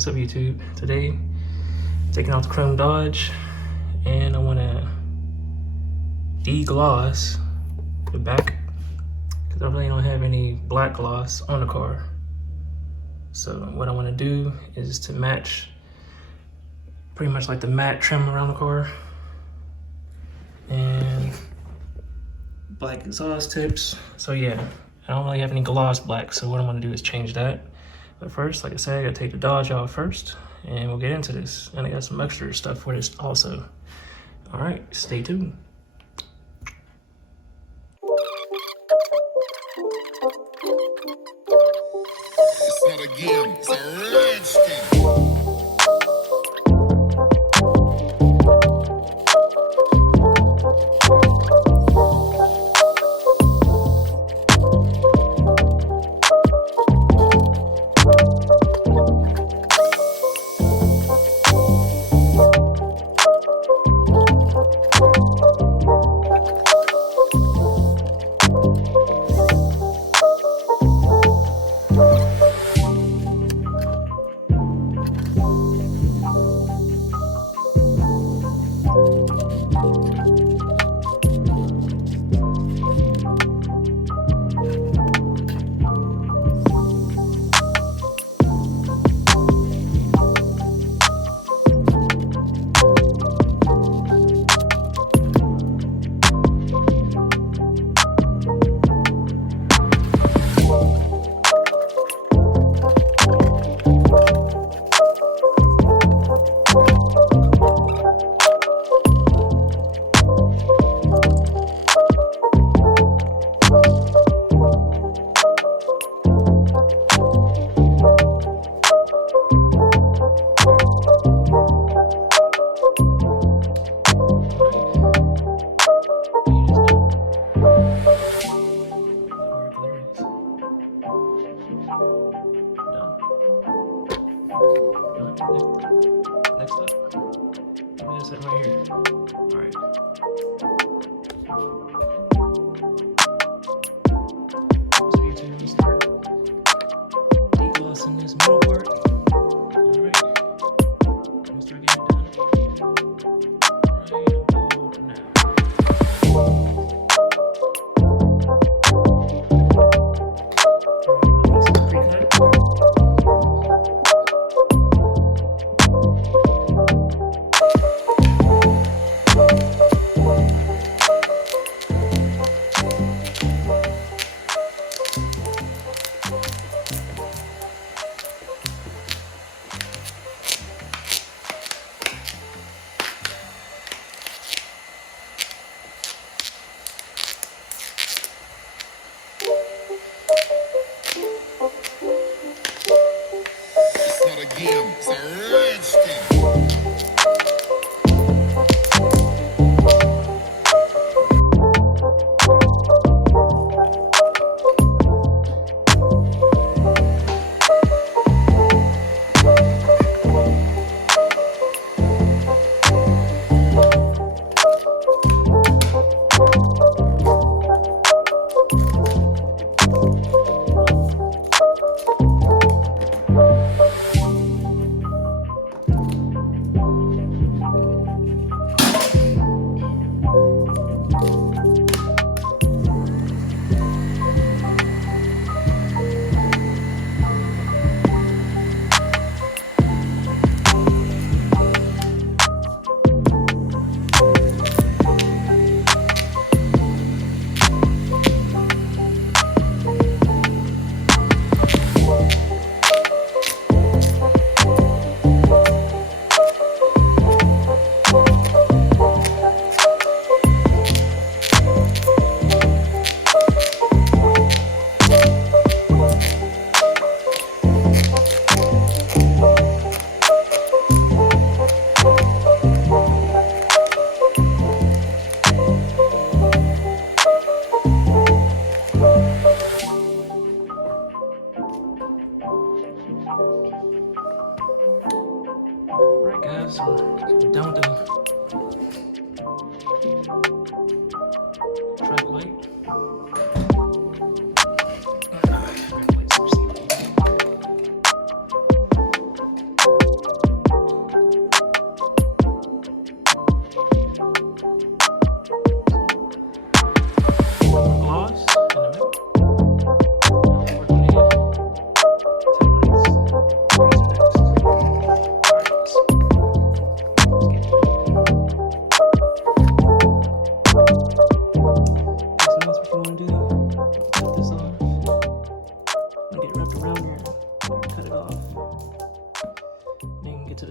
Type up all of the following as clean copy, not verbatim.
What's up, YouTube? Today, taking off the chrome Dodge, and I want to de-gloss the back because I really don't have any black gloss on the car. So what I want to do is to match pretty much like the matte trim around the car and black exhaust tips. So yeah, I don't really have any gloss black, so what I'm going to do is change that. But first, like I said, I gotta take the Dodge off first, and we'll get into this. And I got some extra stuff for this also. All right, stay tuned. It's not a game, it's a rage thing.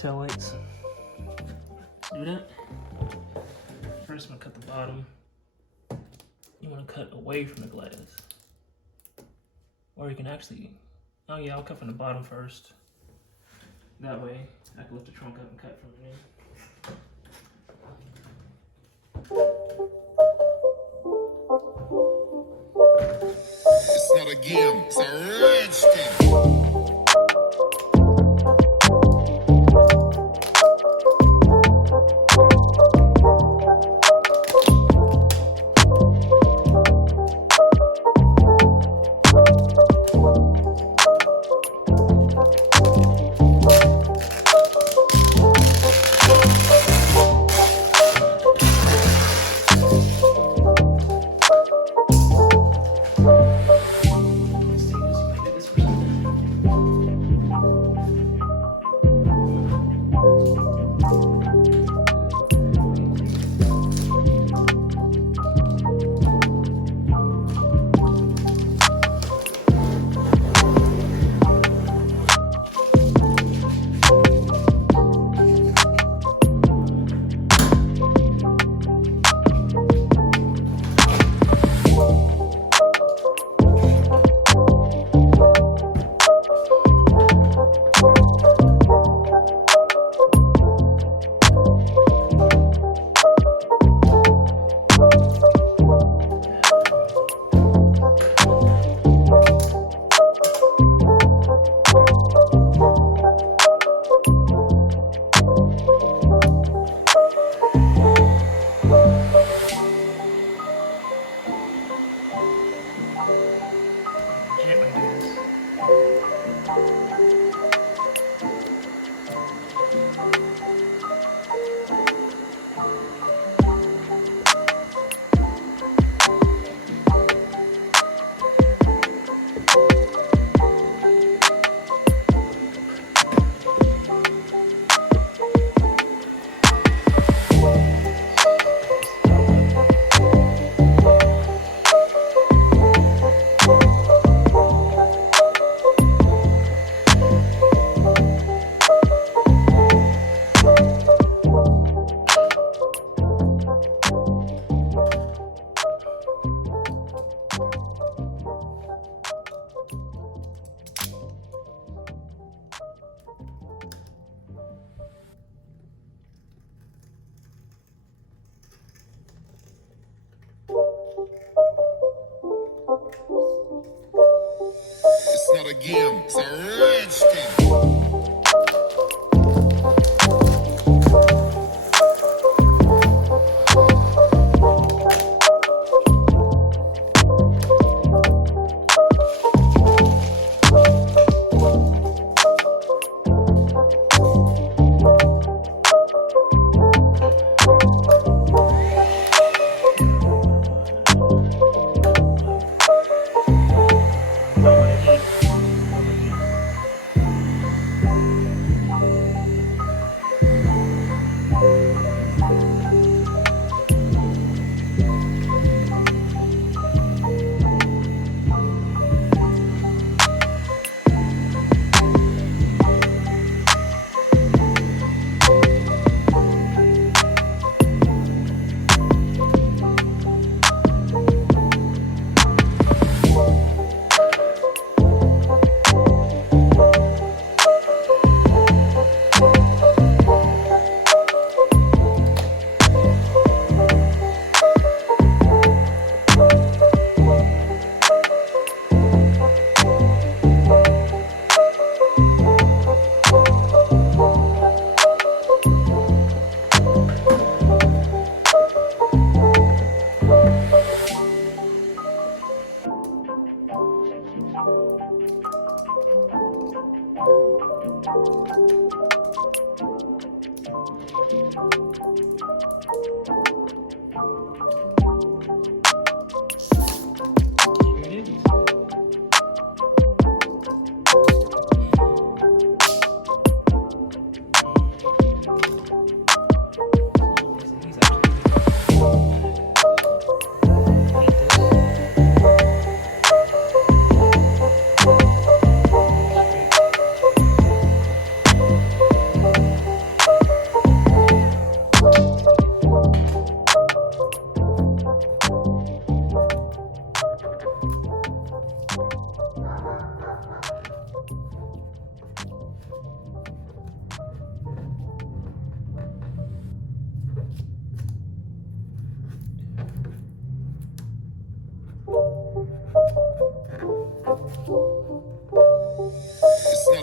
tail lights. Do that. First, I'm gonna cut the bottom. You want to cut away from the glass, or you can actually. Oh yeah, I'll cut from the bottom first. That way, I can lift the trunk up and cut from there. It's not a game, it's a rich thing. It's not a game, it's a rich thing.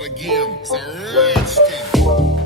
a game, it's a rich thing.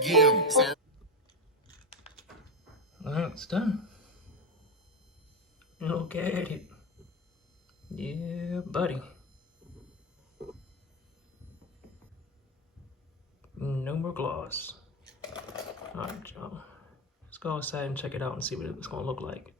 again. Sorry. Alright, it's done. Look at it. Yeah, buddy. No more gloss. Alright, y'all. Let's go outside and check it out and see what it's gonna look like.